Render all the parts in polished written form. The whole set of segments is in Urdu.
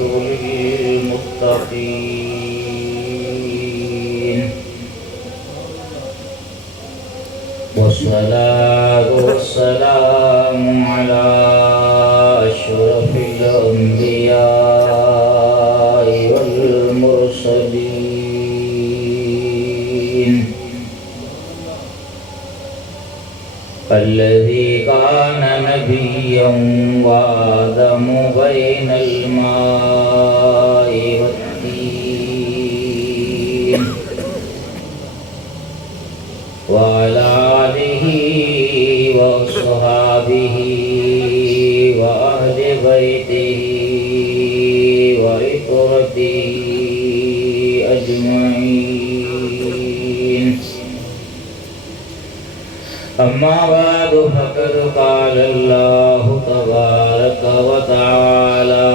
للمتقين والصلاة والسلام على أشرف الأنبياء والمرسلين الذي كان نبيا وآدم بين الماء والطين وعلى آله وصحابه وأهل بيته وعترته أجمعين أما بعد فقد قال الله تبارك وتعالى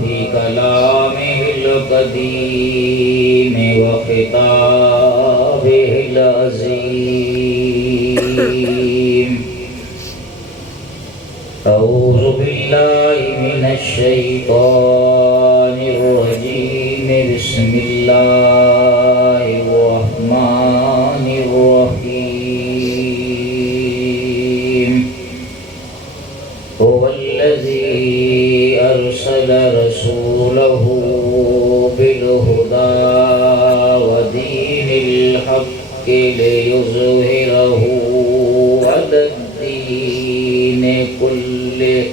في كلامه القديم وخطابه العظيم أعوذ بالله من الشيطان الرجيم بسم الله الرحمن الرحيم هو الذي أرسل رسوله بالهدى ودين الحق ليظهره على الدين كله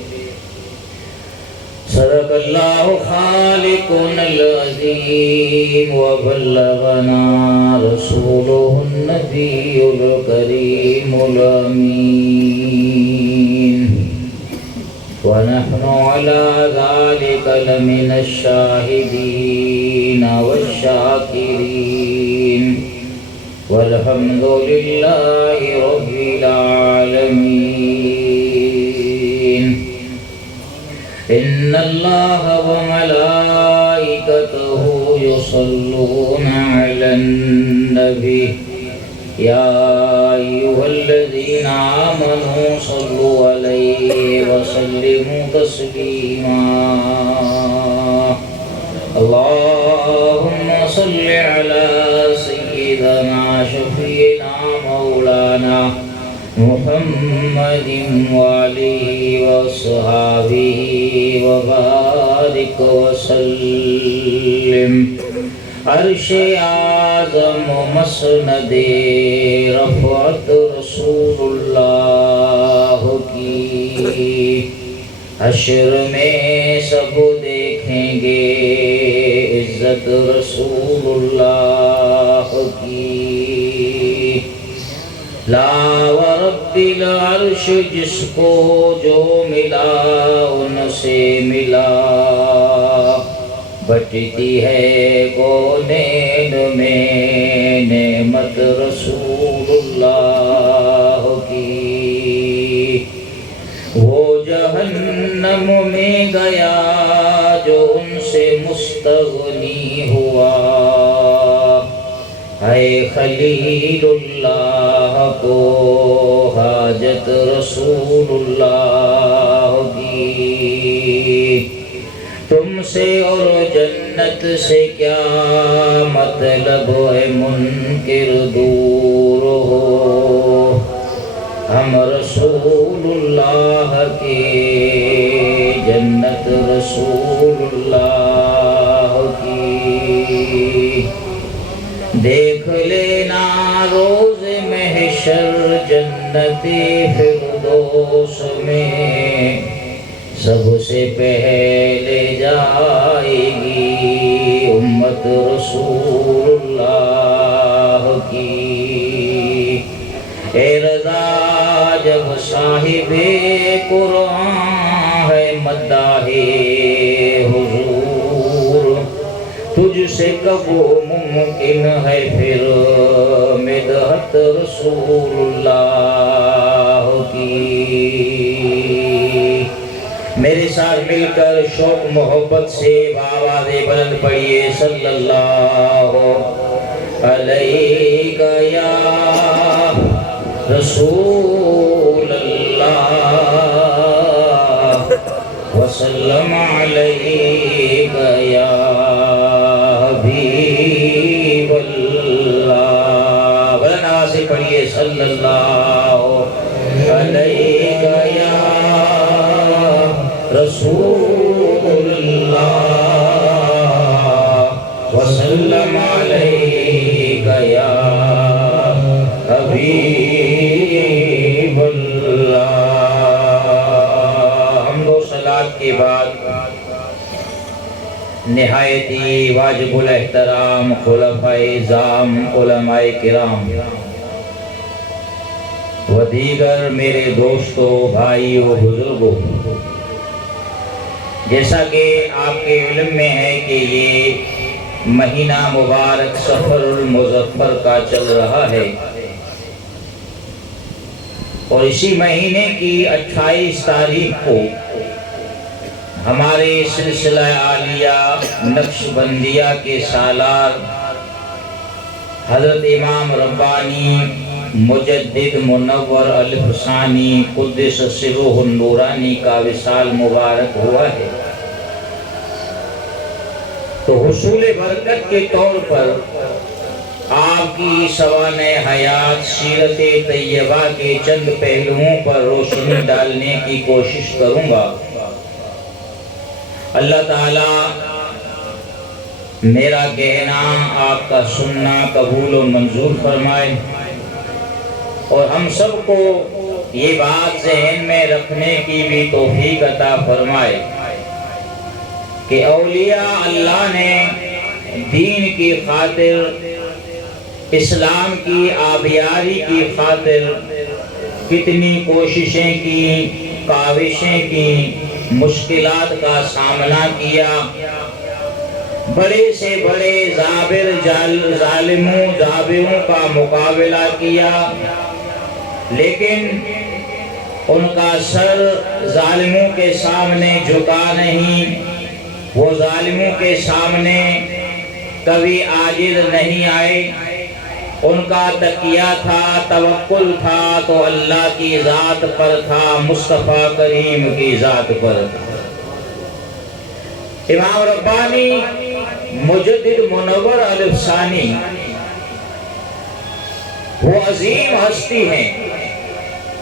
صدق الله خالقنا العظيم وبلغنا رسوله النبي الكريم الأمين ونحن على ذلك لمن الشاهدين والشاكرين والحمد لله رب العالمين إن الله وملائكته يصلون على النبي يا أيها الذين آمنوا صلوا عليه وسلموا تسليما اللهم صل على سيدنا شفيعنا مولانا محمد وآله وصحبه وبارك وسلم عرش اعظم مسند رفعت رسول اللہ کی حشر میں سب دیکھیں گے عزت رسول اللہ کی لا ورب العرش جس کو جو ملا ان سے ملا بٹتی ہے کونین میں نعمت رسول اللہ کی وہ جہنم میں گیا جو ان سے مستغنی ہوا اے خلیل اللہ کو حاجت رسول اللہ کی تم سے اور جنت سے کیا مطلب ہے منکر دور ہو ہم رسول اللہ کے جنت رسول اللہ کی دیکھ لینا روز محشر جنت فردوس میں سب سے پہلے جائے گی امت رسول اللہ کی اے رضا جب صاحب قرآن ہے مداح حضور تجھ سے کب ممکن ہے پھر مدحت رسول اللہ کی میرے ساتھ مل کر شوق محبت سے آواز بلند پڑھیے صلی اللہ علیہ یا رسول اللہ وسلم علیک یا حبیب اللہ۔ بلند آواز سے پڑھیے صلی اللہ علیک یا رسول اللہ، وسلم علیک یا حبیب اللہ۔ حمد و صلات کے بعد نہایتی واجب الاحترام خلفائے اعظام، علماء کرام و دیگر میرے دوستوں، بھائیوں، بزرگوں، جیسا کہ آپ کے علم میں ہے کہ یہ مہینہ مبارک سفر المظفر کا چل رہا ہے، اور اسی مہینے کی 28 تاریخ کو ہمارے سلسلہ عالیہ نقش بندیہ کے سالار حضرت امام ربانی مجدد منور الفسانی قدس سرہ النورانی کا وصال مبارک ہوا ہے۔ تو حصول برکت کے طور پر آپ کی سوانح حیات سیرت طیبہ کے چند پہلوؤں پر روشنی ڈالنے کی کوشش کروں گا۔ اللہ تعالیٰ میرا کہنا، آپ کا سننا قبول و منظور فرمائے، اور ہم سب کو یہ بات ذہن میں رکھنے کی بھی توفیق عطا فرمائے کہ اولیاء اللہ نے دین کی خاطر، اسلام کی آبیاری کی خاطر کتنی کوششیں کی، کاوشیں کی، مشکلات کا سامنا کیا، بڑے سے بڑے ظالموں جابروں کا مقابلہ کیا، لیکن ان کا سر ظالموں کے سامنے جھکا نہیں، وہ ظالموں کے سامنے کبھی عاجز نہیں آئے، ان کا تکیہ تھا، توکل تھا تو اللہ کی ذات پر تھا، مصطفیٰ کریم کی ذات پر تھا۔ امام ربانی مجدد منور الفسانی وہ عظیم ہستی ہیں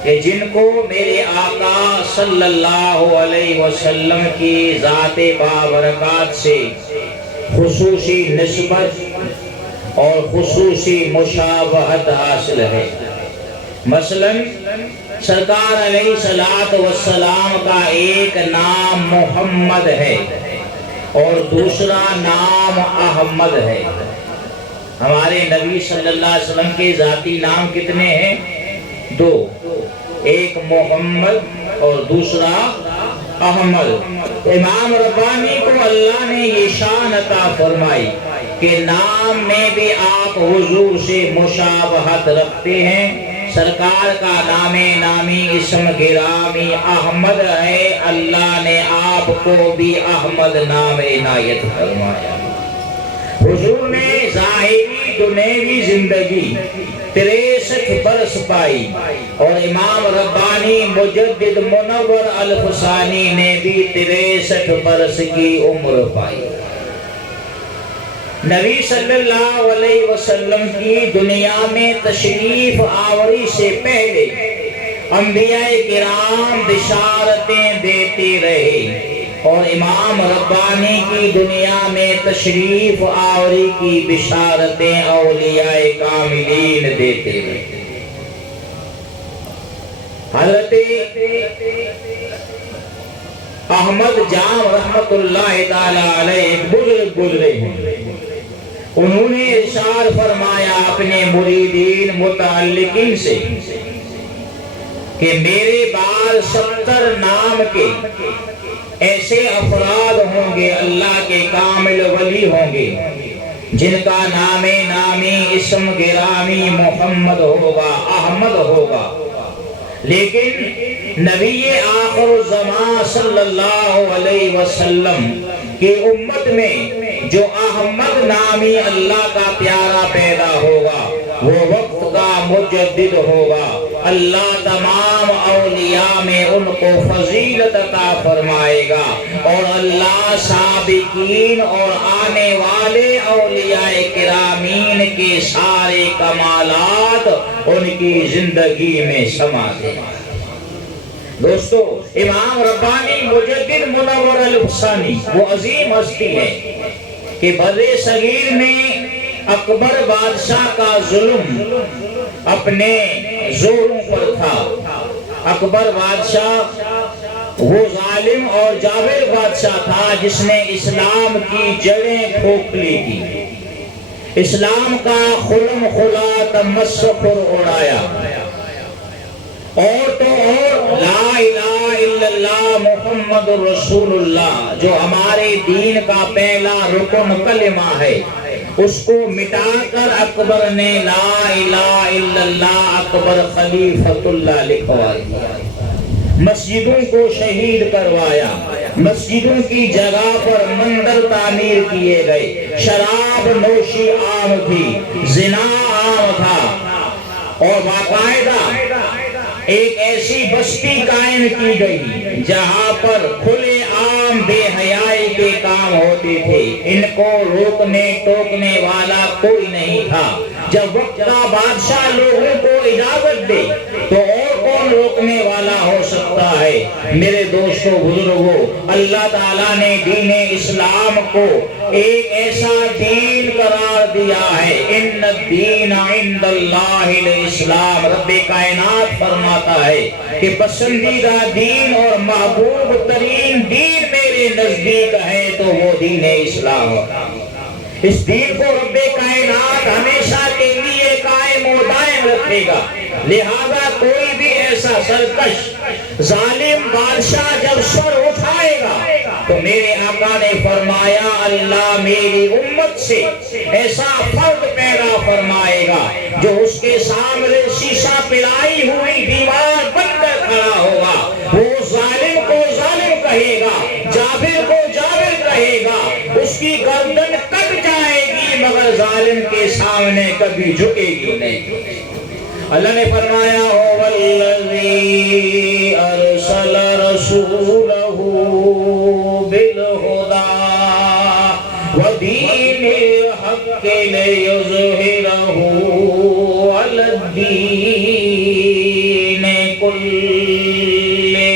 کہ جن کو میرے آقا صلی اللہ علیہ وسلم کی ذات بابرکات سے خصوصی نسبت اور خصوصی مشابہت حاصل ہے۔ مثلا سرکار علیہ السلام کا ایک نام محمد ہے اور دوسرا نام احمد ہے۔ ہمارے نبی صلی اللہ علیہ وسلم کے ذاتی نام کتنے ہیں؟ 2، ایک محمد اور دوسرا احمد۔ امام ربانی کو اللہ نے یہ شان عطا فرمائی کہ نام میں بھی آپ حضور سے مشابہت رکھتے ہیں۔ سرکار کا نام نامی اسم گرامی احمد ہے، اللہ نے آپ کو بھی احمد نام عنایت فرمایا۔ حضور نے ظاہری دنیوی زندگی 63 برس پائی، اور امام ربانی مجدد منور الفسانی نے بھی 63 برس کی عمر پائی۔ نبی صلی اللہ علیہ وسلم کی دنیا میں تشریف آوری سے پہلے انبیاء کرام بشارتیں دیتے رہے، اور امام ربانی کی دنیا میں تشریف آوری کی بشارتیں اولیاء کاملین دیتے رہے۔ حضرت احمد جام رحمت اللہ تعالی علیہ ایک بزرگ گزرے ہیں، انہوں نے ارشاد فرمایا اپنے مریدین متعلقین سے کہ میرے بعد 70 نام کے ایسے افراد ہوں گے، اللہ کے کامل ولی ہوں گے، جن کا نام نامی اسم گرامی محمد ہوگا، احمد ہوگا، لیکن نبی آخر الزمان صلی اللہ علیہ وسلم کی امت میں جو احمد نامی اللہ کا پیارا پیدا ہوگا وہ وقت کا مجدد ہوگا، اللہ تمام اولیاء میں ان کو فضیلت عطا فرمائے گا، اور اللہ سابقین اور آنے والے اولیاء کرامین کے سارے کمالات ان کی زندگی میں سما دے گا۔ دوستو، امام ربانی مجدد منور الحسانی وہ عظیم ہستی ہے کہ بر صغیر میں اکبر بادشاہ کا ظلم اپنے زوروں پر تھا۔ اکبر بادشاہ وہ ظالم اور جابر بادشاہ تھا جس نے اسلام کی جڑیں کھوکھلی کی، اسلام کا خلم خلا تمسخر اڑایا، اور تو اور لا الہ الا اللہ محمد رسول اللہ جو ہمارے دین کا پہلا رکن کلمہ ہے، اس کو مٹا کر اکبر نے لا الہ الا اللہ اکبر خلیفۃ اللہ لکھوا دیا۔ مسجدوں کو شہید کروایا، مسجدوں کی جگہ پر مندر تعمیر کیے گئے، شراب نوشی عام تھی، زنا عام تھا، اور باقاعدہ ایک ایسی بستی قائم کی گئی جہاں پر کھلے عام بے حیائی کے کام ہوتے تھے، ان کو روکنے ٹوکنے والا کوئی نہیں تھا۔ جب وقت کا بادشاہ لوگوں کو اجازت دے تو اور کون روکنے والا ہو سکتا ہے؟ میرے دوستو بزرگوں، اللہ تعالیٰ نے دین اسلام کو ایک ایسا دین قرار دیا ہے، ان الدین عند اللہ الاسلام۔ رب کائنات فرماتا ہے کہ پسندیدہ دین اور محبوب ترین دین میرے نزدیک ہے تو وہ دین اسلام۔ اس دین کو رب کائنات ہمیشہ کے لیے قائم و دائم رکھے گا، لہذا کوئی بھی ایسا سرکش ظالم بادشاہ جب سر اٹھائے گا تو میرے آقا نے فرمایا اللہ میری امت سے ایسا فرد پیدا فرمائے گا جو اس کے سامنے شیشہ پلائی ہوئی دیوار بن کر کھڑا ہوگا، وہ ظالم کو ظالم کہے گا، جابر کو جابر کہے گا، اس کی گردن کٹ جائے گی مگر ظالم کے سامنے کبھی جھکے گی نہیں۔ اللہ نے فرمایا والذی ارسل رسولہ بالہدی ودین الحق لیظہرہ علی الدین کلہ۔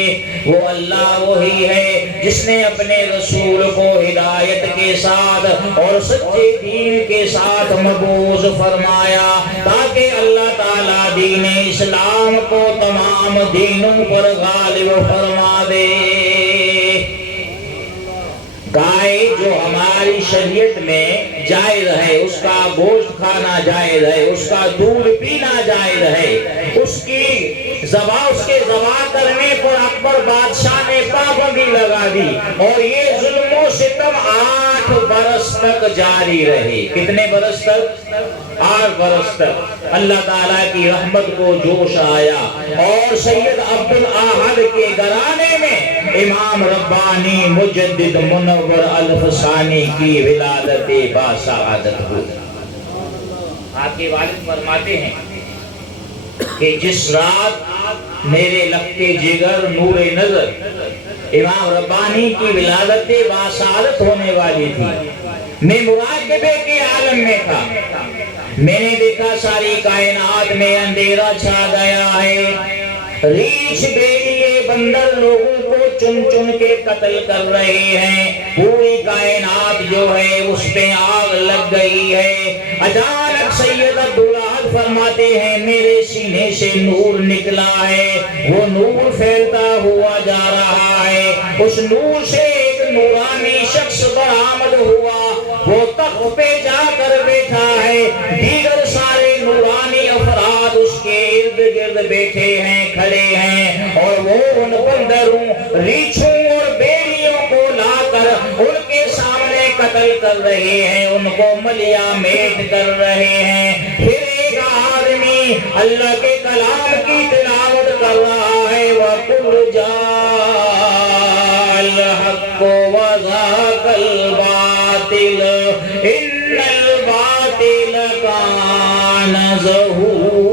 وہ اللہ وہی ہے جس نے اپنے رسول کو ہدایت کے ساتھ اور سچے دین کے ساتھ مبعوث فرمایا تاکہ اللہ تعالیٰ دین اسلام کو تمام دینوں پر غالب فرما دے۔ گائے جو ہماری شریعت میں جائز ہے، اس کا گوشت کھانا جائز ہے، اس کا دودھ پینا جائز ہے، اس کے ذبح کرنے پر اکبر بادشاہ نے پابندی لگا دی، اور یہ ظلم و ستم 8 برس تک جاری رہے۔ کتنے برس تک؟ 8 برس تک۔ اللہ تعالیٰ کی رحمت کو جوش آیا اور سید عبدالاحد کے گھرانے میں امام ربانی مجدد منور الحسانی کی ولادت باسعادت ہوئی۔ آپ کے والد فرماتے ہیں کہ جس رات میرے لختے جگر نور نظر امام ربانی کی ولادت باسعادت ہونے والی تھی، میں مراقبے کے عالم میں تھا۔ میں نے دیکھا ساری کائنات میں اندھیرا چھا گیا ہے، ریچھ بیلیے بندر لوگوں کو چن چن کے قتل کر رہے ہیں، پوری کائنات جو ہے اس پہ آگ لگ گئی ہے۔ اچانک سید عبدالاحد فرماتے ہیں میرے سینے سے نور نکلا ہے، وہ نور پھیلتا ہوا جا رہا ہے، اس نور سے ایک نورانی شخص برآمد ہوا، وہ تخت پہ جا کر بیٹھا ہے، دیگر سارے نورانی افراد اس کے ارد گرد بیٹھے ہیں، کھڑے ہیں، اور وہ ان بندروں، ریچھوں اور بیلیوں کو لا کر ان کے سامنے قتل کر رہے ہیں، ان کو ملیا میٹ کر رہے ہیں۔ پھر ایک آدمی اللہ کے کلام کی تلاوت کر رہا ہے وَقُلْ جَاءَ الْحَقُّ وَزَهَقَ الْبَاطِلُ إِنَّ الْبَاطِلَ كَانَ زَهُوقًا۔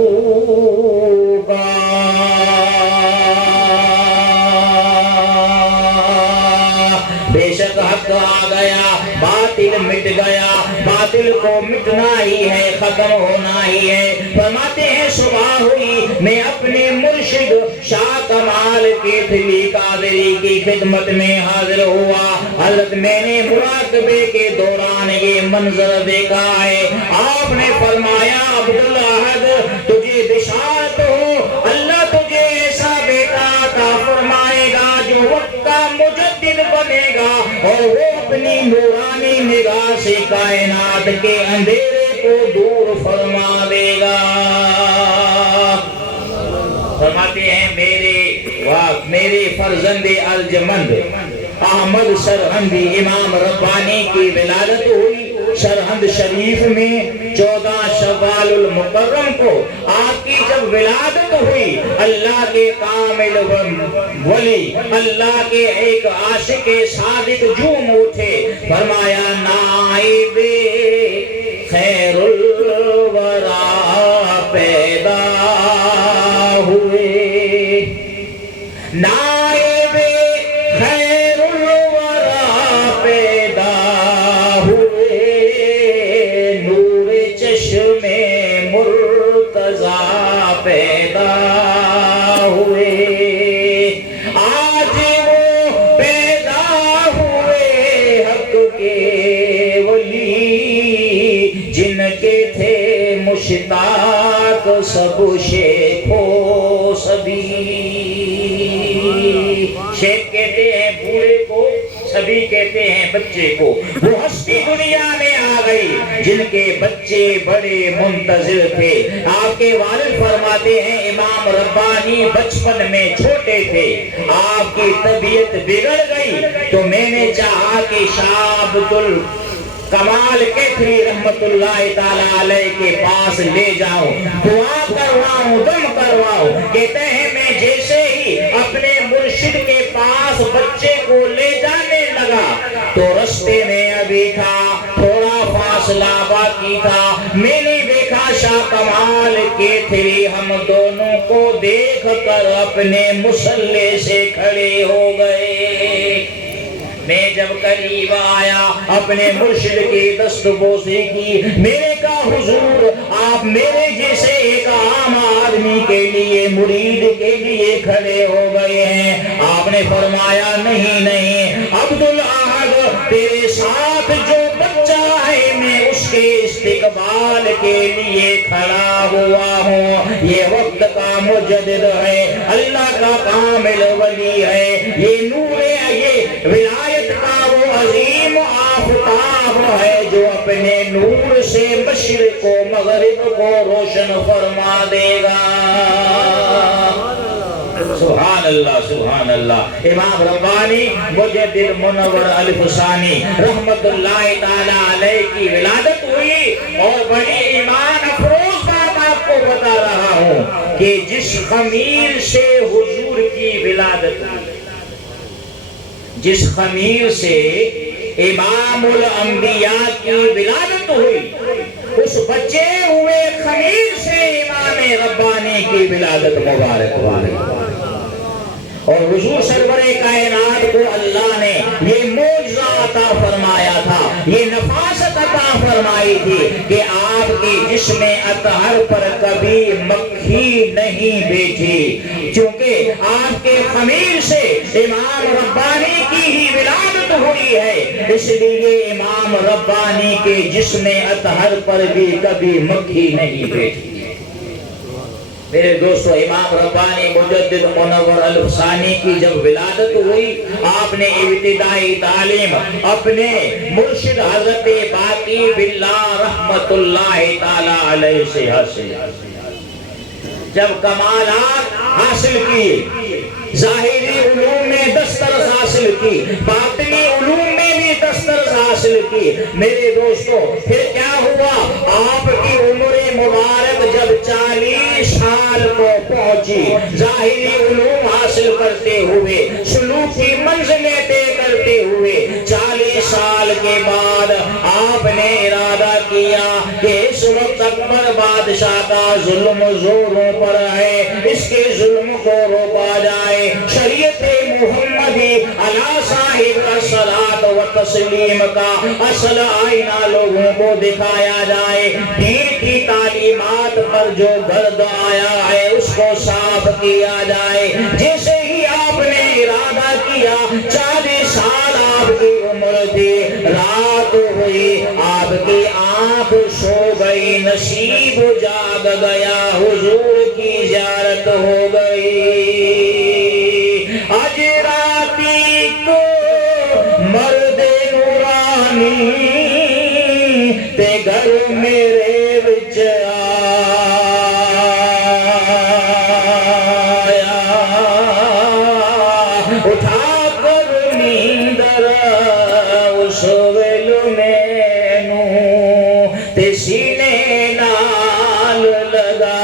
بے شک حق آ گیا، باطل مٹ گیا، باطل کو مٹنا ہی ہے، ختم ہونا ہی ہے۔ فرماتے ہیں صبح ہوئی، میں اپنے مرشد شاہ کمال کیتھلی قادری کی خدمت میں حاضر ہوا۔ حضرت میں نے مراقبے کے دوران یہ منظر دیکھا ہے۔ آپ نے فرمایا عبدالاحد تجھے بشارت ہو، اللہ تجھے ایسا بیٹا عطا فرمائے گا جو وقت کا مجدد بنے گا، اور وہ اپنی نورانی نگاہ سے کائنات کے اندھیرے کو دور فرما دے گا۔ فرماتے ہیں میرے فرزند ارجمند احمد سرہندی امام ربانی کی ولادت ہوئی سرہند شریف میں 14 شوال المکرم کو۔ آپ کی جب ولادت ہوئی، اللہ کے کامل ولی، اللہ کے ایک عاشق صادق جھوم اٹھے، فرمایا نائب خیر الورا پیدا ہوئے، نائب خیر الورا پیدا ہوئے، نور چشم مرتضی پیدا ہوئے، آج وہ پیدا ہوئے حق کے ولی، جن کے تھے مشتاق سب شیخ و سبی۔ شیخ کہتے ہیں بوڑھے کو، سبھی کہتے ہیں بچے کو۔ وہ ہستی دنیا میں آ گئی جن کے بچے بڑے منتظر تھے۔ آپ کے والد فرماتے ہیں امام ربانی بچپن میں چھوٹے تھے، آپ کی طبیعت بگڑ گئی تو میں نے چاہا کہ شاہ عبدالکمال کیتھلی رحمت اللہ تعالیٰ علیہ کے پاس لے جاؤں، دعا کرواؤں، دم کرواؤں۔ کہتے ہیں میں جیسے ہی اپنے مرشد کے پاس بچے کو لے جانے لگا تو رستے میں ابھی تھا تھوڑا فاصلہ باقی تھا، میں نے دیکھا شاہ کمال کیتھلی ہم دونوں کو دیکھ کر اپنے مصلے سے کھڑے ہو گئے۔ میں جب قریب آیا اپنے مرشد کی دست بوسی کی، میں نے کہا حضور آپ میرے جیسے ایک عام آدمی کے لیے، مرید کے لیے کھڑے ہو گئے ہیں۔ آپ نے فرمایا نہیں عبدالاحد تیرے ساتھ جو بچہ ہے میں اس کے استقبال کے لیے کھڑا ہوا ہوں۔ یہ وقت کا مجدد ہے، اللہ کا کامل ولی ہے، یہ نور ہے، یہ ولایت کا وہ عظیم آفتاب ہے جو اپنے نور سے مشرق و مغرب کو روشن فرما دے گا۔ سبحان اللہ سبحان اللہ۔ امام ربانی مجدد منور الفسانی رحمت اللہ تعالیٰ علیہ کی ولادت ہوئی، اور بڑی ایمان افروز بات آپ کو بتا رہا ہوں کہ جس خمیر سے حضور کی ولادت ہوئی، جس خمیر سے امام الانبیاء کی ولادت ہوئی، اس بچے ہوئے خمیر سے امام ربانی کی ولادت مبارک ہوئی۔ اور حضور سرور کائنات کو اللہ نے یہ معجزہ عطا فرمایا تھا، یہ نفاست عطا فرمائی تھی کہ آپ کی جسم اطہر پر کبھی مکھی نہیں بیٹھی، چونکہ آپ کے خمیر سے امام ربانی کی ہی ولادت ہوئی ہے، اس لیے امام ربانی کے جسم اطہر پر بھی کبھی مکھی نہیں بیٹھی۔ میرے دوستو امام ربانی مجدد منور الفسانی کی جب ولادت ہوئی، آپ نے ابتدائی تعلیم اپنے مرشد حضرت باقی باللہ رحمت اللہ تعالی علیہ سے حاصل، جب کمالات حاصل کی، ظاہری علوم میں دسترس حاصل کی، باطنی علوم میں بھی دسترس حاصل کی۔ میرے دوستو پھر کیا ہوا، آپ کی عمر مبارک جب 40 سال کو پہنچی، ظاہری علوم حاصل کرتے ہوئے، سلوکی منزلیں طے کرتے ہوئے، 40 سال کے بعد آپ نے ارادہ کیا کہ اس وقت اکبر بادشاہ کا ظلم زوروں پر ہے، اس کے ظلم کو روکا جائے، شریعت محمدی علی صاحب الصلاۃ و تسلیم کا اصل آئینہ لوگوں کو دکھایا جائے، دین کی تعلیمات پر جو گرد آیا ہے اس کو صاف کیا جائے۔ جیسے ہی آپ نے ارادہ کیا 40 سال آپ کی عمر تھی، رات ہوئی، آپ کی آنکھ سو گئی، نصیب جاگ گیا، حضور کی زیارت ہو گئی۔ اج راتی کو مرد نورانی تے گھر میرے وچ اٹھا کر نیندر اس ویلو مینوں تے سینے نال لگایا۔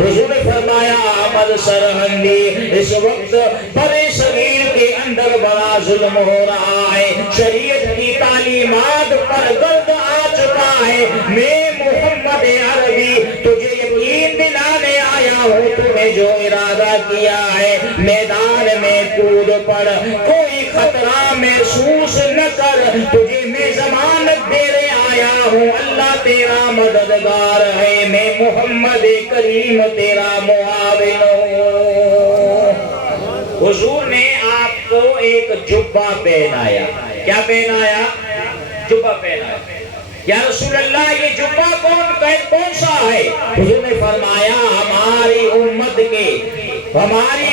حضور نے فرمایا احمد سرہندی، اس وقت برے صغیر کے اندر بڑا ظلم ہو رہا ہے، شریعت کی تعلیمات پر گرد آ چکا ہے، میں محمد عربی تجھے یقین دلانے آیا ہوں، تمہیں جو ارادہ کیا ہے میدان میں کود پڑ، کوئی خطرہ محسوس نہ کر، تجھے میں ضمانت دینے آیا ہوں، اللہ تیرا مددگار ہے، میں محمد کریم تیرا معاون ہوں۔ حضور نے آپ کو ایک جبہ پہنایا، کیا پہنایا؟ جبہ پہنایا۔ یا رسول اللہ یہ جبہ کون سا ہے؟ حضور نے فرمایا ہماری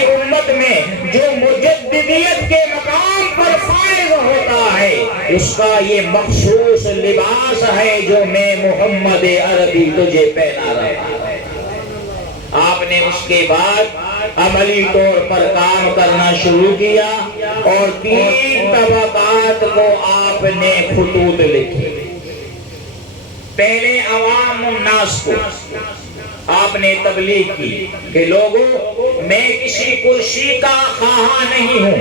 امت میں جو مجددیت کے مقام پر فائز ہوتا ہے اس کا یہ مخصوص لباس ہے جو میں محمد عربی تجھے پہنا رہا ہوں۔ آپ نے اس کے بعد عملی طور پر کام کرنا شروع کیا اور 3 طبقات کو آپ نے خطوط لکھے۔ پہلے عوام الناس کو آپ نے تبلیغ کی کہ لوگوں میں کسی کرسی کا خواہاں نہیں ہوں،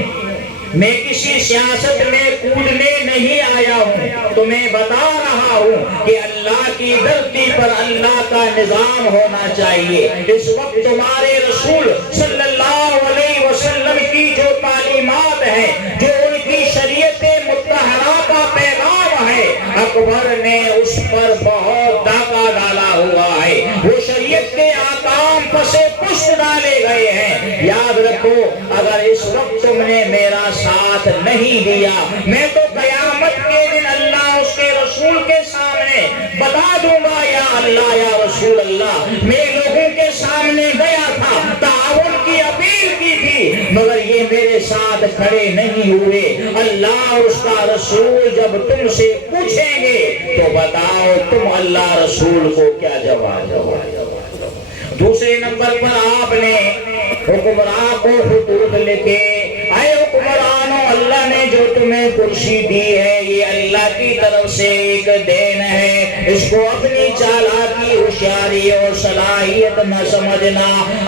میں کسی سیاست میں کودنے نہیں آیا ہوں، تو میں بتا رہا ہوں کہ اللہ کی دھرتی پر اللہ کا نظام ہونا چاہیے۔ اس وقت تمہارے رسول صلی اللہ علیہ وسلم کی جو تعلیمات ہیں، جو ان کی شریعت مطہرہ کا پیغام ہے، اکبر نے اس پر بہت ڈاکہ ڈالا ہوا ہے، وہ شریعت کے احکام پسے پشت ڈالے گئے ہیں۔ یاد رکھو اگر اس وقت تم نے میرا ساتھ نہیں دیا، میں تو قیامت کے دن اللہ اس کے رسول کے سامنے بتا دوں گا یا اللہ یا رسول اللہ میں لوگوں کے سامنے گیا تھا، تعاون کی اپیل کی تھی، مگر یہ میرے ساتھ کھڑے نہیں ہوئے۔ اللہ اور اس کا رسول جب تم سے پوچھیں گے تو بتاؤ تم اللہ رسول کو کیا جواب دو۔ دوسرے نمبر پر آپ نے حکمراں کو خطوط لکھے، اے حکمرانوں اللہ نے جو تمہیں کرسی دی ہے یہ اللہ کی طرف سے ایک دین ہے، اس کو اپنی چالاکی ہوشیاری اور صلاحیت نہ سمجھنا۔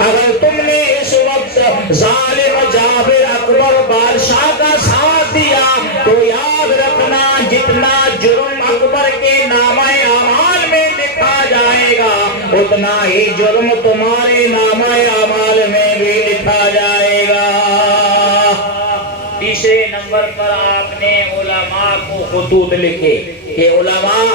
اگر تم نے اس وقت ظالم جابر اکبر بادشاہ کا ساتھ دیا تو یاد رکھنا جتنا جرم اکبر کے نامہ اعمال میں لکھا جائے گا اتنا ہی جرم تمہارے نامہ اعمال میں بھی لکھا جائے گا۔ تیسرے نمبر پر آپ نے علماء کو خطوط لکھے کہ علماء،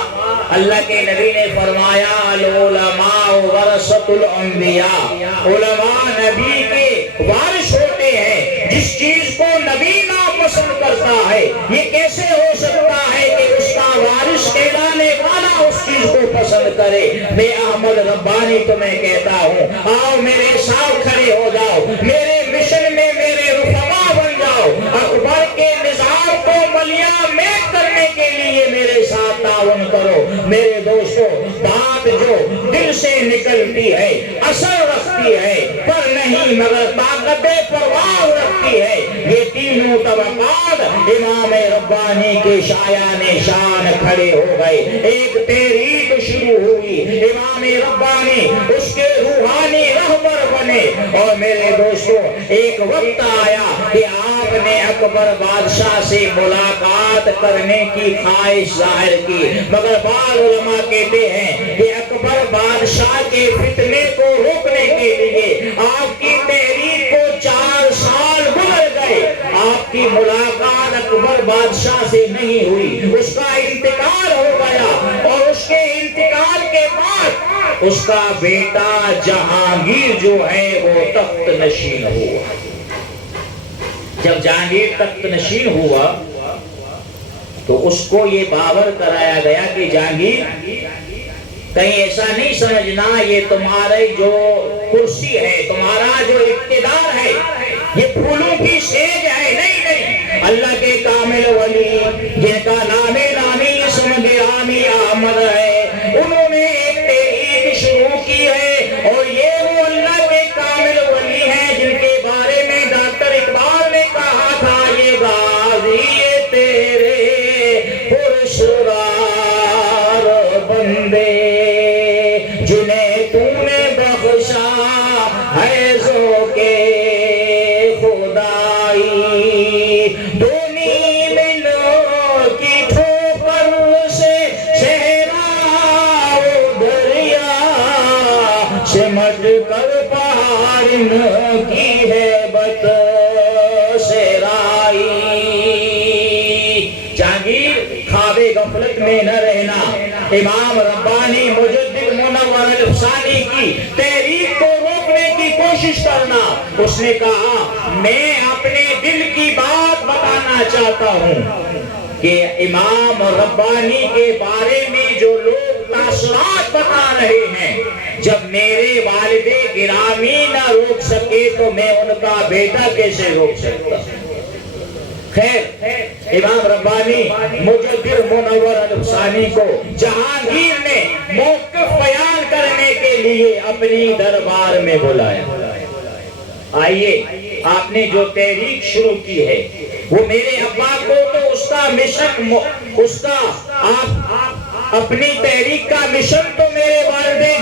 اللہ کے نبی نے فرمایا العلماء ورثۃ الانبیاء، علماء نبی کے وارث ہوتے ہیں۔ جس چیز کو نبی ناپسند کرتا ہے یہ کیسے ہو سکتا ہے کہ اس کا وارث کہلانے والا اس چیز کو پسند کرے؟ میں احمد ربانی تمہیں کہتا ہوں آؤ میرے ساتھ کھڑے ہو جاؤ، میرے مشن میں میرے رفقا بن جاؤ، اکبر کے نظام کو ملیامت کرنے کے لیے میرے ساتھ تعاون کرو۔ میرے دوستو بات جو دل سے نکلتی ہے اثر رکھتی ہے پر نہیں مگر طاقت پرواز رکھتی ہے۔ یہ تینوں طبقات امام ربانی کے شایان شان کھڑے ہو گئے، ایک تحریک شروع ہوئی، امام ربانی اس کے روحانی رہبر بنے، اور میرے دوستو ایک وقت آیا کہ آپ اپنے اکبر بادشاہ سے ملاقات کرنے کی خواہش ظاہر کی، مگر بعض علماء کہتے ہیں کہ اکبر بادشاہ کے فتنے کو روکنے کے لیے آپ کی تحریک کو 4 سال گزر گئے، آپ کی ملاقات اکبر بادشاہ سے نہیں ہوئی، اس کا انتقال ہو گیا، اور اس کے انتقال کے بعد اس کا بیٹا جہانگیر جو ہے وہ تخت نشین ہوا۔ جب جہانگیر تخت نشین ہوا تو اس کو یہ باور کرایا گیا کہ جہانگیر کہیں ایسا نہیں سمجھنا یہ تمہارے جو کرسی ہے، تمہارا جو اقتدار ہے، یہ پھولوں کی سیج ہے، نہیں، اللہ کے کامل ولی جن کا نام نامی اسم گرامی احمد ہے، انہوں نے ایک تحریک شروع کی ہے، اور یہ وہ اللہ کے کامل ولی ہیں جن کے بارے میں ڈاکٹر اقبال نے کہا تھا، یہ غازی تیرے پرشرار بندے جنہیں تو نے بخشا ہے ذوق خدائی، دونی ملوں کی ٹھوکر سے صحرا و دریا سمٹ کر پہاڑ کی ہیبت سرائی۔ جہانگیر خواب غفلت میں نہ رہنا، امام ربانی مجدد منور الافسانی کی تحریک کو روکنے کی کوشش کرنا۔ اس نے کہا میں اپنے دل کی بات بتانا چاہتا ہوں کہ امام ربانی کے بارے میں جو لوگ تاثرات بتا رہے ہیں، جب میرے والد گرامی نہ روک سکے تو میں ان کا بیٹا کیسے روک سکتا؟ خیر، امام ربانی مجدد منور الافسانی کو جہانگیر نے موقف بیان کرنے کے لیے اپنی دربار میں بلایا۔ آئیے، آپ نے جو تحریک شروع کی ہے وہ میرے ابا کو تو اس کا مشن، اس کا آپ اپنی تحریک کا مشن تو میرے والدین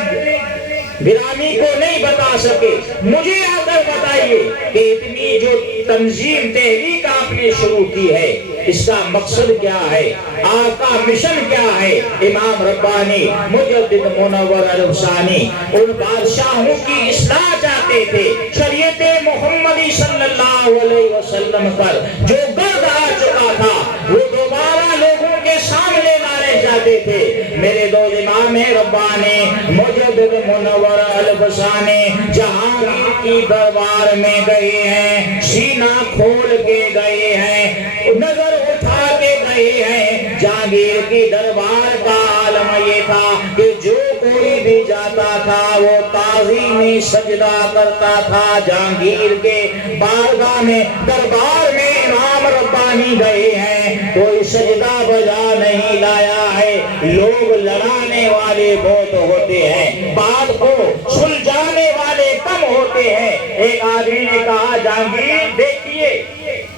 گرامی کو نہیں بتا سکے، مجھے آ کر بتائیے کہ اتنی جو تنظیم تحریک آپ نے شروع کی ہے اس کا مقصد کیا ہے، آپ کا مشن کیا ہے؟ امام ربانی مجدد منور الافسانی ان بادشاہوں کی اصلاح چاہتے تھے، شریعت محمدی صلی اللہ علیہ وسلم پر جو گرد آ چکا تھا وہ دوبارہ لوگوں کے سامنے لانے چاہتے تھے۔ میرے دو امام ربانی مجدد منور الافسانی جہانگیر کی دربار میں گئے ہیں، سینہ کھول کے گئے ہیں، نظر اٹھا کے گئے ہیں۔ جہانگیر کی دربار کا عالم یہ تھا کہ جو کوئی بھی جاتا تھا وہ تعظیمی سجدہ کرتا تھا۔ جہانگیر کے بارگاہ میں، دربار میں امام ربانی گئے ہیں، کوئی سجدہ بجا نہیں لایا ہے۔ لوگ لڑانے والے بہت ہوتے ہیں، بات کو سلجھانے والے کم ہوتے ہیں۔ ایک آدمی نے کہا جہانگیر دیکھیے،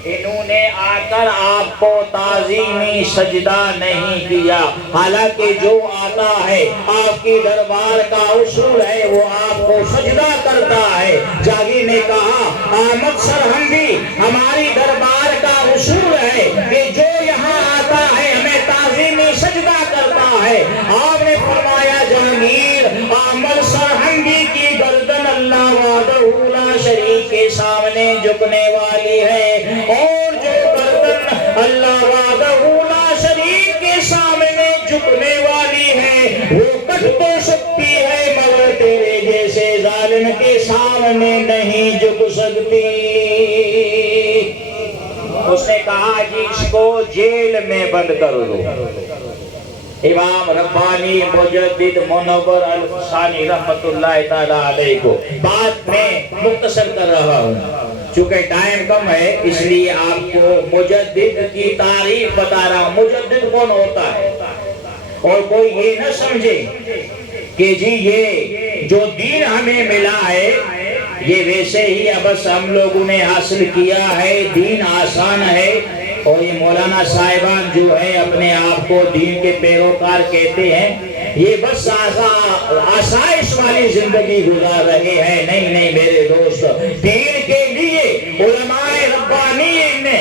انہوں نے آ کر آپ کو تعظیمی سجدہ نہیں کیا، حالانکہ جو آتا ہے آپ کی دربار کا اصول ہے وہ آپ کو سجدہ کرتا ہے۔ جہانگیر نے کہا احمد سرہندی، ہماری دربار کا اصول ہے کہ جو یہاں آتا ہے ہمیں تعظیمی سجدہ کرتا ہے۔ آپ نے فرمایا جہانگیر، احمد سرہندی کی گردن اللہ وحدہ لا شریک کے سامنے جھکنے والی ہے، اور جو گردن اللہ وحدہ لا شریک کے سامنے جھکنے والی ہے وہ کٹ تو سکتی ہے مگر تیرے جیسے ظالم کے سامنے نہیں جھک سکتی۔ اس نے کہا جی اس کو جیل میں بند کر دو۔ امام ربانی مجدد منور الافسانی رحمت اللہ تعالیٰ علیہ کو بات میں مختصر کر رہا ہوں، چونکہ ٹائم کم ہے اس لیے آپ کو مجدد کی تعریف بتا رہا ہوں۔ مجدد کون ہوتا ہے؟ اور کوئی یہ نہ سمجھے کہ جی یہ جو دین ہمیں ملا ہے یہ ویسے ہی بس ہم لوگوں نے حاصل کیا ہے، دین آسان ہے، اور یہ مولانا صاحبان جو ہے اپنے آپ کو دین کے پیروکار کہتے ہیں، یہ بس آسائش والی زندگی گزار رہے ہیں۔ نہیں میرے دوست، دین کے لیے علماء ربانی نے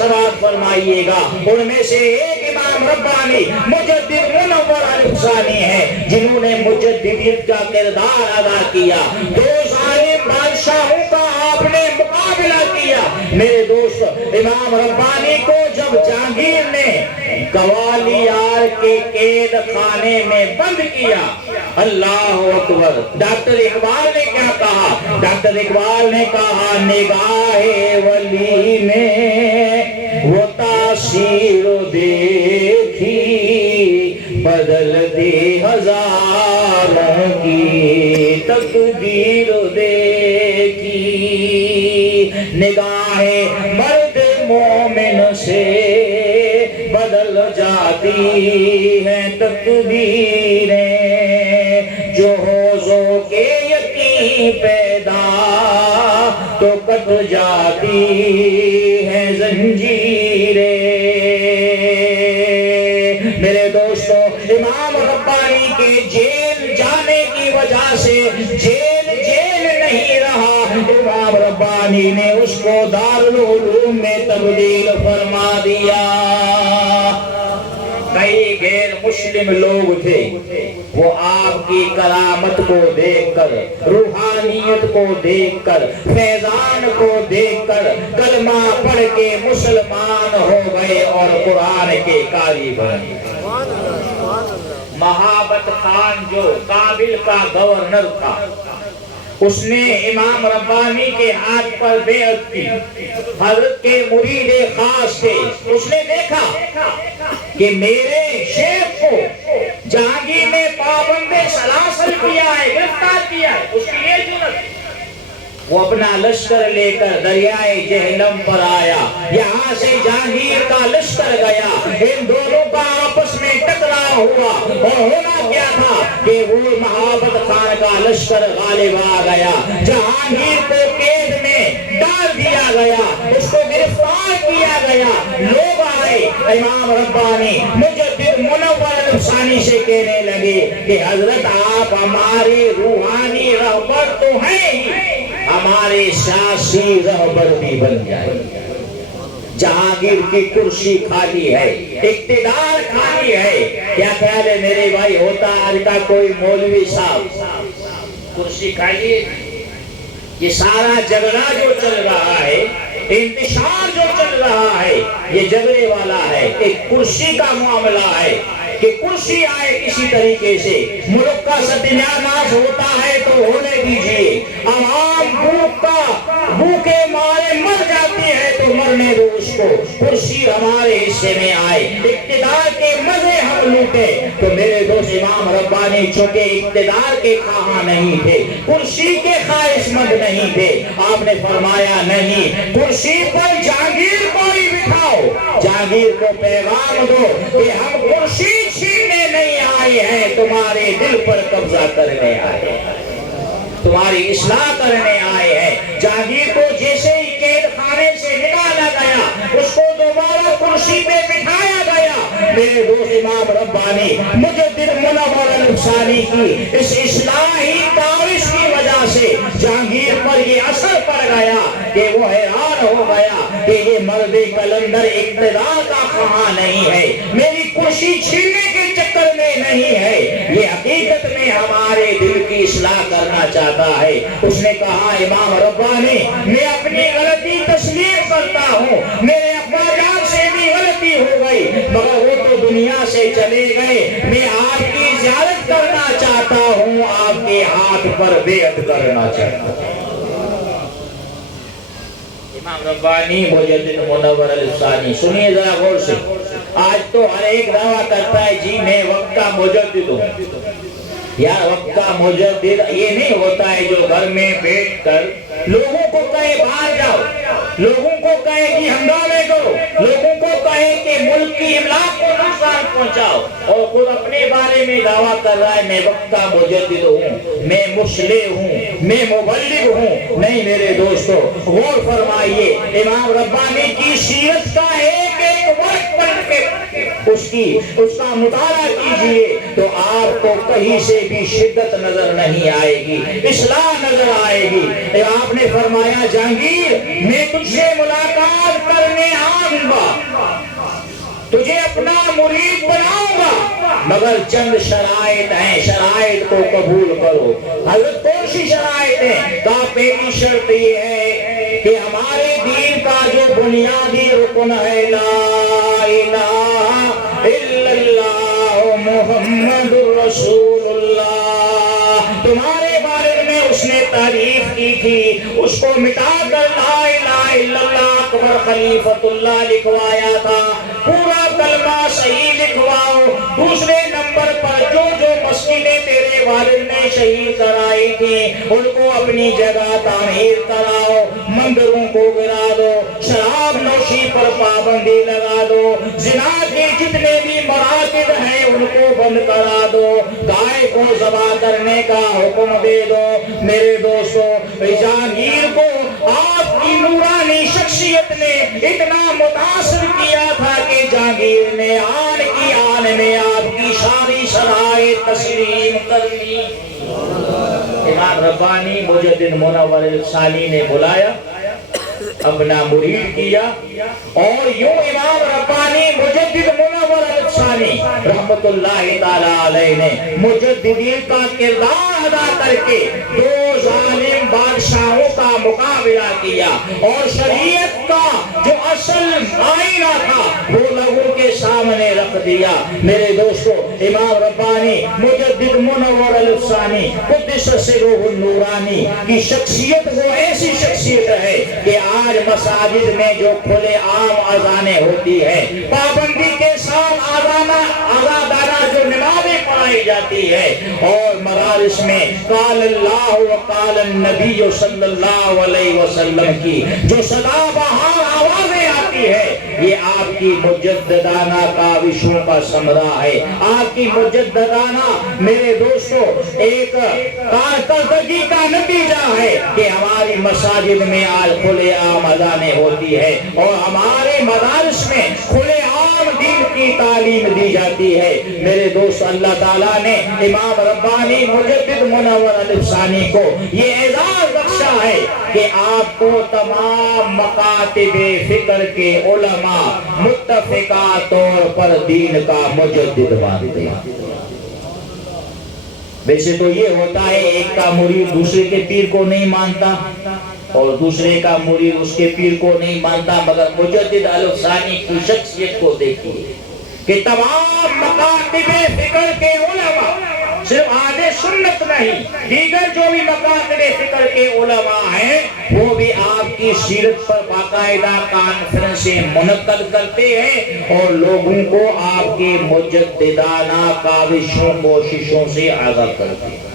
سماعت فرمائیے گا، ان میں سے ایک امام ربانی مجدد منور الحسانی ہے جنہوں نے مجددیت کا کردار ادا کیا۔ دو ظالم بادشاہوں کا آپ نے مقابلہ کیا۔ میرے دوست، امام ربانی کو جب جہانگیر نے گوالیار کے قید خانے میں بند کیا، اللہ اکبر، ڈاکٹر اقبال نے کیا کہا؟ ڈاکٹر اقبال نے کہا نگاہ ولی نے وہ تاثیر دیکھی بدل دی ہزاروں کی تقدیر دیکھی، نگاہ مرد مومن سے بدل جاتی ہیں تقدیریں، جو حوضوں کے یقین پیدا تو کٹ جاتی ہیں زنجیریں۔ میرے دوستو، امام ربانی کے جیل جانے کی وجہ سے جیل نہیں رہا، امام ربانی نے اس کو دارالعلوم میں تبدیل فرما دیا۔ کئی غیر مسلم لوگ تھے، وہ آپ کی کرامت کو دیکھ کر، روحانیت کو دیکھ کر، فیضان کو دیکھ کر کلمہ پڑھ کے مسلمان ہو گئے اور قرآن کے قاری بنے۔ مہابت خان جو کابل کا گورنر تھا، اس نے امام ربانی کے ہاتھ پر بیعت کی، حضرت کے مرید خاص تھے۔ اس نے دیکھا کہ میرے شیخ کو جہانگیر نے پابند سلاسل کیا ہے، گرفتار کیا ہے، اس کی یہ جرت۔ وہ اپنا لشکر لے کر دریائے جہلم پر آیا، یہاں سے جہانگیر کا لشکر گیا، ان دونوں کا آپس میں ٹکراؤ ہوا، اور ہونا کیا تھا کہ وہ مہابت خان کا لشکر غالب آ گیا، جہانگیر کو قید میں ڈال دیا گیا، اس کو گرفتار کیا گیا۔ لوگ آئے، امام ربانی مجدد منور الحسانی سے کہنے لگے کہ حضرت آپ ہمارے روحانی رہبر تو ہیں ہی، ہمارے سیاسی رہبر بھی بن جائے۔ جہانگیر کی کرسی خالی ہے، اقتدار خالی ہے، کیا خیال ہے میرے بھائی؟ ہوتا آج کا کوئی مولوی صاحب کرسی خالی ہے؟ یہ سارا جھگڑا جو چل رہا ہے، انتشار جو چل رہا ہے، یہ جھگڑے والا ہے، ایک کرسی کا معاملہ ہے کہ کرسی آئے کسی طریقے سے۔ ملک کا ستیاناش ہوتا ہے تو ہونے دیجئے، عوام بھوکے مارے مر جاتی ہے تو مرنے دو اس کو، کرسی ہمارے حصے میں آئے، اقتدار کے مزے ہم لوٹے۔ تو میرے دوست، امام ربانی چونکہ اقتدار کے خواہاں نہیں تھے، کرسی کے خواہش مند نہیں تھے، آپ نے فرمایا نہیں، کرسی پر جہانگیر کو ہی بٹھاؤ، جہانگیر کو پیغام دو کہ ہم کرسی چھیننے نہیں آئے ہیں، تمہارے دل پر قبضہ کرنے آئے ہیں، تمہاری اصلاح کرنے آئے ہیں۔ جہانگیر کو جیسے ہی قید خانے سے نکالا گیا، اس کو دوبارہ کرسی پہ بٹھایا گیا۔ میرے دوست، امام ربانی مجدد منور الحسانی کی اس اصلاحی کاوش کی وجہ سے جہانگیر پر یہ اثر پڑ گیا کہ وہ حیران ہو گیا کہ یہ مرد کلندر اقتدار کا خواہاں نہیں ہے، میری کرسی چھیننے کے چکر میں نہیں ہے، یہ حقیقت میں ہمارے دل کی اصلاح کرنا چاہتا ہے۔ اس نے کہا امام ربانی، میں اپنی غلطی تسلیم کرتا ہوں، میرے ابا جان سے بھی غلطی ہو گئی، مگر وہ تو دنیا سے چلے گئے، میں آپ کی زیارت کرنا چاہتا ہوں، آپ کے ہاتھ پر بیعت کرنا چاہتا ہوں۔ امام ربانی مجدد منور الحسانی، سنیے ذرا غور سے، آج تو ہر ایک دعویٰ کرتا ہے جی میں وقت کا مجدد ہوں۔ یار وقت کا مجدد یہ نہیں ہوتا ہے جو گھر میں بیٹھ کر لوگوں کو کہے باہر جاؤ، لوگوں کو کہے کہ ہنگامے کرو، لوگوں کو کہے کہ ملک کی املاک کو نقصان پہنچاؤ، اور خود اپنے بارے میں دعویٰ کر رہا ہے میں وقت کا مجدد ہوں، میں مصلح ہوں، میں مبلغ ہوں۔ نہیں میرے دوستو، غور فرمائیے، امام ربانی کی سیرت کا ایک ایک ورق اس کا مطالعہ کیجئے تو آپ کو کہیں سے بھی شدت نظر نہیں آئے گی، اصلاح نظر آئے گی۔ آپ نے فرمایا جہانگیر میں تجھ سے ملاقات کرنے آؤں گا، تجھے اپنا مرید بناؤں گا، مگر چند شرائط ہیں، شرائط کو قبول کرو۔ حضرت کون سی شرائط ہیں؟ کہا پہلی شرط یہ ہے کہ ہمارے دین کا جو بنیادی رکن ہے لا الہ الا اللہ محمد رسول اللہ، تمہارے بارے میں اس نے تعریف کی تھی، اس کو مٹا کر لا الہ الا اللہ اکبر خلیفۃ اللہ لکھوایا تھا۔ پورا کلمہ صحیح لکھواؤ۔ دوسرے نمبر پر جو مسجدیں تیرے والد نے شہید کرائی تھی ان کو اپنی جگہ تعمیر کراؤ، مندروں کو گرا دو، شراب نوشی پر پابندی لگا دو، زنا کے جتنے بھی مراکز ہیں ان کو بند کرا دو، گائے کو ذبح کرنے کا حکم دے دو۔ میرے دوستو، جہانگیر کو آپ کی نورانی شخصیت نے اتنا متاثر کیا تھا کہ جہانگیر نے آن کی آن میں آپ کی ساری شرائط تسلیم کر لی۔ امام ربانی مجدد منور ثانی نے بلایا، اپنا مرید کیا، اور یوں امام ربانی مجدد منور ثانی رحمت اللہ تعالی علیہ نے مجددین کا کردار ادا کر کے دو ظالم بادشاہوں کا مقابلہ کیا، اور شریعت کا جو اصل آئینہ تھا وہ لوگوں کے سامنے رکھ دیا۔ میرے دوستو، امام ربانی مجدد منور ثانی قدس سرہ النورانی کی شخصیت وہ ایسی شخصیت ہے کہ آج مساجد میں جو کھلے عام اذانیں ہوتی ہے، پابندی کے ساتھ آزادانہ جو نمازیں پڑھائی جاتی ہے، اور مدارس میں قال اللہ و قال النبی صلی اللہ علیہ وسلم کی جو صدا بہار آوازیں آتی ہے، یہ آپ کی مجددانہ کاوشوں کا ثمرہ ہے، آپ کی مجددانہ میرے دوستو ایک کارکردگی کا نتیجہ ہے کہ ہماری مساجد میں آج کھلے عام اذانیں ہوتی ہے، اور ہمارے مدارس میں کھلے عام دین کی تعلیم دی جاتی ہے۔ میرے دوست، اللہ تعالیٰ نے امام ربانی مجدد منور ثانی کو یہ اعزاز بخشا ہے کہ آپ کو تمام مکاتب فکر کے علماء متفقہ طور پر دین کا مجدد مانتے ہیں۔ ویسے تو یہ ہوتا ہے ایک کا مرید دوسرے کے پیر کو نہیں مانتا، اور دوسرے کا مرید اس کے پیر کو نہیں مانتا، مگر مجدد ثانی کی شخصیت کو دیکھیے کہ تمام مکاتب فکر کے علماء، صرف اہل سنت نہیں، دیگر جو بھی مکاتب فکر کے علماء ہیں وہ بھی آپ کی سیرت پر باقاعدہ کانفرنسیں منعقد کرتے ہیں، اور لوگوں کو آپ کے مجددانہ کاوشوں کوششوں سے آگاہ کرتے ہیں۔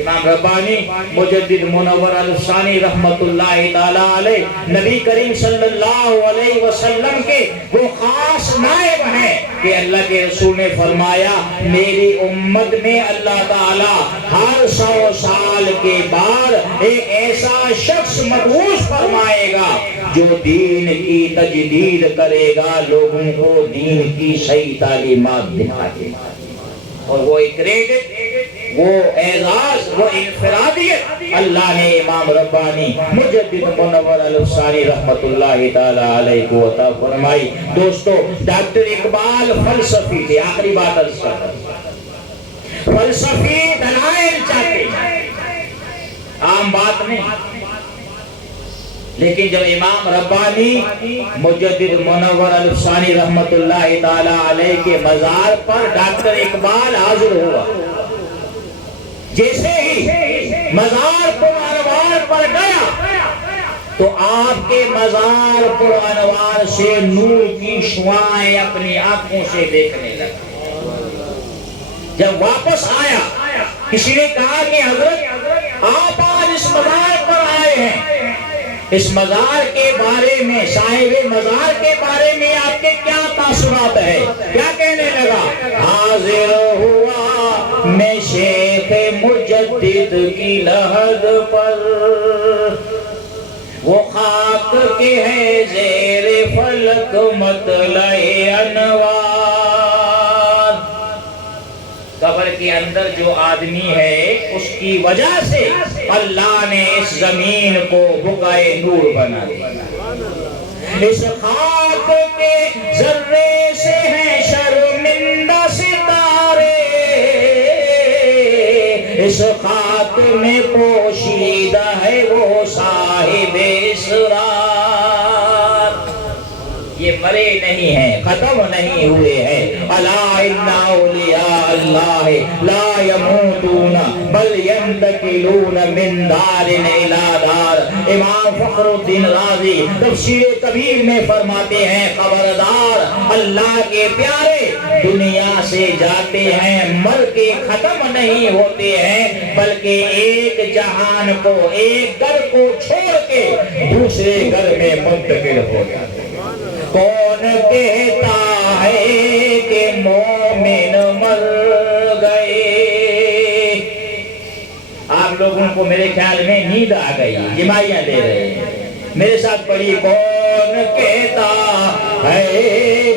امام ربانی مجدد منور ثانی رحمت اللہ تعالی علیہ نبی کریم صلی اللہ علیہ وسلم کے وہ خاص نائب ہیں کہ اللہ کے رسول نے فرمایا میری امت میں اللہ تعالی ہر 100 سال کے بعد ایک ایسا شخص مبعوث فرمائے گا جو دین کی تجدید کرے گا، لوگوں کو دین کی صحیح تعلیمات دکھائے گا، اور وہ کریڈٹ، وہ اعزاز، وہ انفرادیت اللہ نے امام ربانی مجدد منور ثانی رحمت اللہ تعالی علیہ کو عطا فرمائی۔ دوستو، ڈاکٹر اقبال فلسفی تھے، آخری بات عرض کرتا ہوں، فلسفی دلائل چاہتے ہیں، عام بات نہیں، لیکن جب امام ربانی مجدد منور ثانی رحمت اللہ تعالی علیہ کے مزار پر ڈاکٹر اقبال حاضر ہوا، جیسے ہی مزار پر انوار پر گیا تو آپ کے مزار پر انوار سے نور کی شعاعیں اپنی آنکھوں سے دیکھنے لگا۔ جب واپس آیا کسی نے کہا کہ حضرت آپ آج اس مزار پر آئے ہیں، اس مزار کے بارے میں، صاحب مزار کے بارے میں آپ کے کیا تاثرات ہیں؟ کیا کہنے لگا؟ حاضر ہوا میں شیخ مجدد کی لحد پر، وہ خاک کے ہے زیر فلک مطلع انوار، قبر کے اندر جو آدمی ہے اس کی وجہ سے اللہ نے اس زمین کو بقعۂ نور بنا دیا۔ اس خاک کے ذرے سے ہیں شرمندہ ستارے، اس خاک میں پوشیدہ ہے وہ صاحب اسرار۔ یہ مرے نہیں ہیں، ختم نہیں ہوئے ہیں۔ الا ان اولیاء اللہ لا یموتون بل ینتقلون من دار الی دار۔ امام فخر الدین رازی تفسیر کبیر میں فرماتے ہیں خبردار، اللہ کے پیارے دنیا سے جاتے ہیں، مر کے ختم نہیں ہوتے ہیں، بلکہ ایک جہان کو، ایک گھر کو چھوڑ کے دوسرے گھر میں منتقل ہو جاتے ہیں۔ کون کہتا ہے کہ مومن مر گئے؟ آپ لوگوں کو میرے خیال میں نیند آ گئی، جمائیاں دے رہے ہیں، میرے ساتھ پڑھی۔ کون کہتا ہے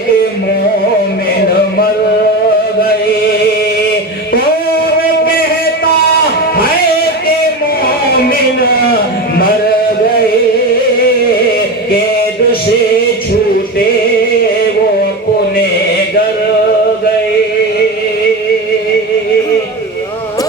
کہ مومن مر گئے؟ کون کہتا ہے کہ مومن مر گئے؟ قید سے چھوٹے وہ اپنے گھر گئے۔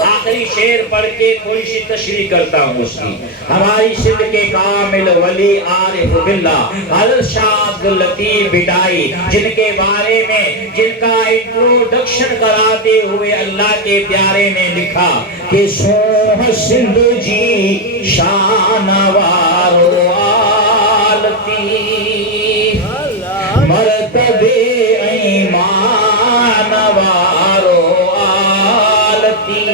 آخری شعر پڑھ کے تھوڑی سی تشریح کرتا ہوں اس کی۔ ہماری سندھ کے کامل ولی عارف باللہ حضرت شاہ عبداللطیف بٹائی، جن کے بارے میں، جن کا انٹروڈکشن کراتے ہوئے اللہ کے پیارے نے لکھا کہ سوہ سندھ جی شانوار مرتبے ایمان وارو آلتی،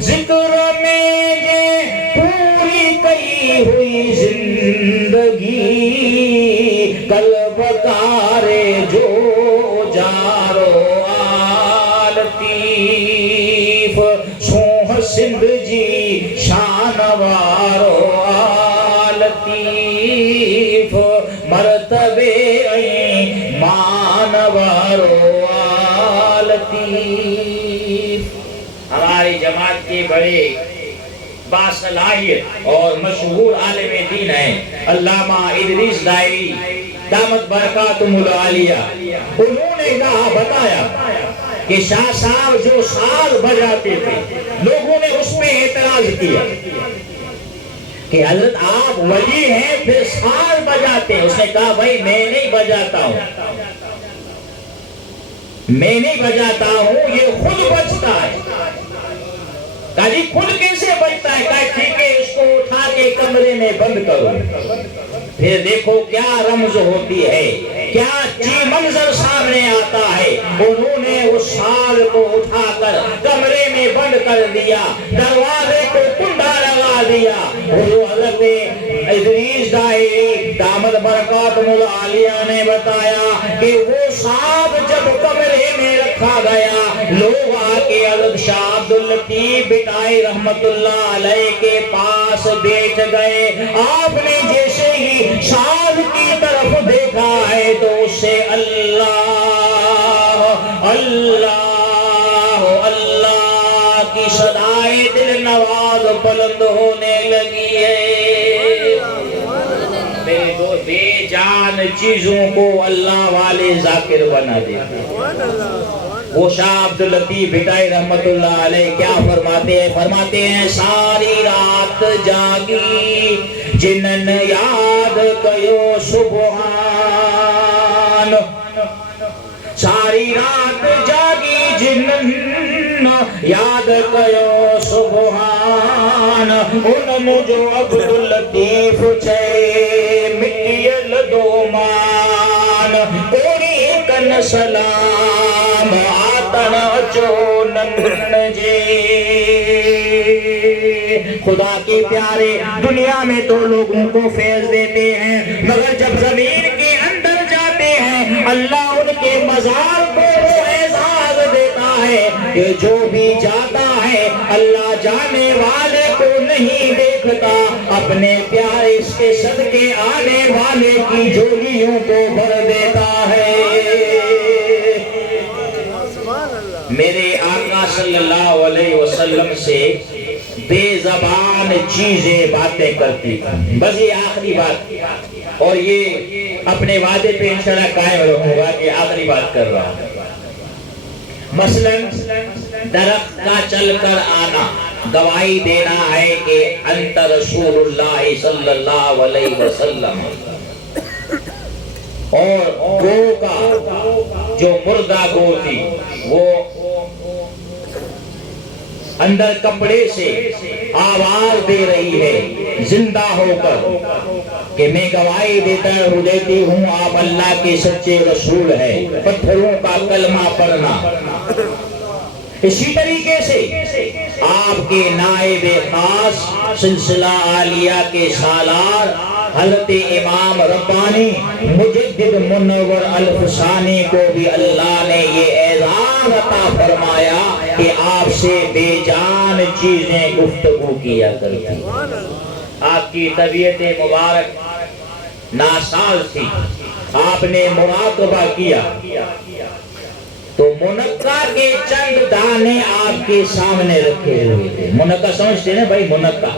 ذکر میں جے پوری کئی ہوئی زندگی، قلب کارے جو جارو آلتی، سوہ سندھ جی شانوارو آلتی، مرتبے ایمان وارو آلتی۔ ہماری جماعت کے بڑے باصلاحیت اور مشہور عالم دین ہیں علامہ ادریس دائری دامت برکاتہم العالیہ۔ انہوں نے کہا، بتایا کہ شاہ صاحب جو ساز بجاتے تھے، لوگوں نے اس پہ اعتراض کیا کہ حضرت آپ ولی ہیں پھر ساز بجاتے ہیں۔ اس نے کہا بھائی میں نہیں بجاتا ہوں، میں نہیں بجاتا ہوں، یہ خود بجتا ہے۔ کہا جی خود کیسے بجتا ہے؟ کہا ٹھیک ہے، اس کو اٹھا کے کمرے میں بند کرو، پھر دیکھو کیا رمز ہوتی ہے، کیا چی منظر سامنے آتا ہے۔ انہوں نے اس ساز کو اٹھا کر کمرے میں بند کر دیا، دروازے کو کنڈا لگا دیا۔ حضرت ادریس دائری دامت برکاتہم العالیہ نے بتایا کہ وہ ساز جب کمرے میں رکھا گیا، لوگ آ کے حضرت شاہ عبداللطیف بٹائی رحمت اللہ علیہ کے پاس بیٹھ گئے۔ آپ نے جیسے ہی ساز کی طرف دیکھا ہے تو اس سے اللہ اللہ اللہ کی صدائے دل نواز بلند ہونے لگی ہے۔ بے جان چیزوں کو اللہ والے ذاکر بنا دیتے۔ وہ شاہ عبداللطیف بٹائی رحمت اللہ علیہ کیا فرماتے ہیں؟ فرماتے ہیں ساری رات جاگی جنن یاد کیو سبحان، ساری رات جاگی جنن یاد کیو سبحان، ان جو عبداللطیف چھے مٹیل دو مان، کوری کن سلام آتن چونن جے۔ خدا کے پیارے دنیا میں تو لوگوں کو فیض دیتے ہیں، مگر جب زمین کے اندر جاتے ہیں اللہ ان کے مزار کو اعزاز دیتا ہے کہ جو بھی جاتا ہے اللہ جانے والے کو نہیں دیکھتا، اپنے پیارے اس کے صدقے آنے والے کی جولیوں کو بھر دیتا ہے۔ میرے آقا صلی اللہ علیہ وسلم سے بے زبان چیزیں باتیں کرتی تھی. بس یہ آخری بات، اور یہ اپنے وعدے پہ انشاءاللہ قائم رہوں گا کہ آخری بات کر رہا ہوں. مثلاً درخت کا چل کر آنا گواہی دینا ہے کہ انت رسول اللہ صلی اللہ علیہ وسلم، اور گو کا جو مردہ گو تھی وہ اندر کپڑے سے آواز دے رہی ہے زندہ ہو کر کہ میں گواہی دیتی ہوں آپ اللہ کے سچے رسول ہیں. پتھروں کا کلمہ پڑھنا. اسی طریقے سے آپ کے نائب خاص سلسلہ عالیہ کے سالار حضرت امام ربانی مجدد منور الفسانی کو بھی اللہ نے یہ اعزاز عطا فرمایا کہ آپ سے بے جان چیزیں گفتگو کیا کرتی. آپ کی طبیعت مبارک ناساز تھی، آپ نے مراقبہ کیا تو منقع کے چند دانے آپ کے سامنے رکھے ہوئے تھے. منقع سمجھتے ہیں بھائی، منقع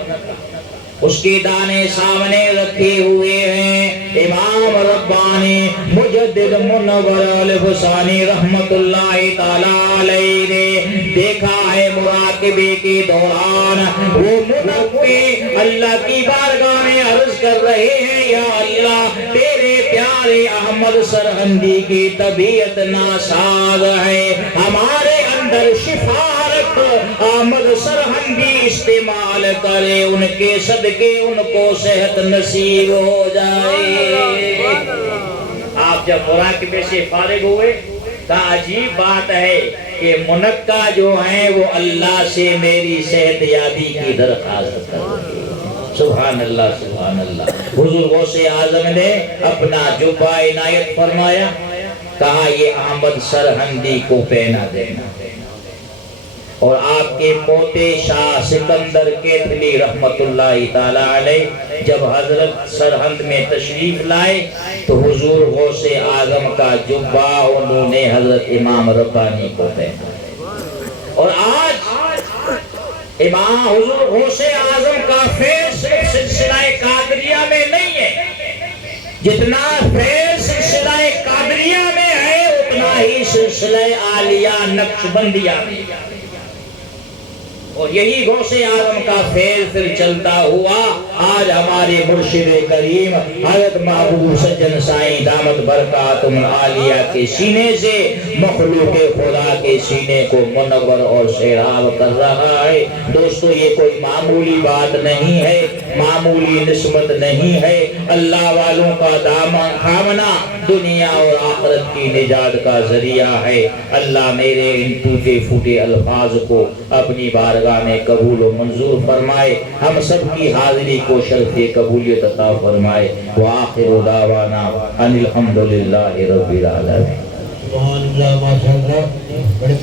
اس کے دانے سامنے رکھے ہوئے ہیں. امام ربانی مجدد منور الفسانی رحمت اللہ تعالی علیہ نے دیکھا ہے مراقبے کے دوران وہ منقع اللہ کی بارگاہ میں عرض کر رہے ہیں یا اللہ تیرے پیارے احمد سرہندی کی طبیعت ناساز ہے، ہمارے اندر شفا رکھ، احمد سرہندی استعمال کرے، ان کے صدقے ان کو صحت نصیب ہو جائے. آپ جب مراقبے سے فارغ ہوئے تو عجیب بات ہے کہ منقع جو ہیں وہ اللہ سے میری صحت یابی کی درخواست کر رہے ہیں. سبحان اللہ سبحان اللہ. حضور غوث اعظم نے اپنا جبہ عنایت فرمایا، کہا یہ احمد سرہندی کو پہنا دینا. اور آپ کے پوتے شاہ سکندر کیتھلی رحمت اللہ تعالی علیہ جب حضرت سرہند میں تشریف لائے تو حضور غوث اعظم کا جبہ انہوں نے حضرت امام ربانی کو پہنا. اور آج امام حضور غوث اعظم کا فیض صرف سلسلہ قادریہ میں نہیں ہے، جتنا فیض سلسلہ قادریہ میں ہے اتنا ہی سلسلہ عالیہ نقشبندیہ میں. اور یہی غوث اعظم کا فیض پھر چلتا ہوا آج ہمارے مرشد کریم حضرت محبوب سجن سائیں دامت برکاتہم العالیہ کے سینے سے مخلوق خدا کے سینے کو منور اور سیراب کر رہا ہے. دوستو یہ کوئی معمولی بات نہیں ہے، معمولی نسبت نہیں ہے. اللہ والوں کا دامن تھامنا دنیا اور آخرت کی نجات کا ذریعہ ہے. اللہ میرے ان ٹوٹے پھوٹے الفاظ کو اپنی بارگاہ میں قبول و منظور فرمائے، ہم سب کی حاضری کو شرف قبولیت عطا فرمائے. وآخر دعوانا ان الحمدللہ رب العالمین. سبحان اللہ، ماشاءاللہ، بڑے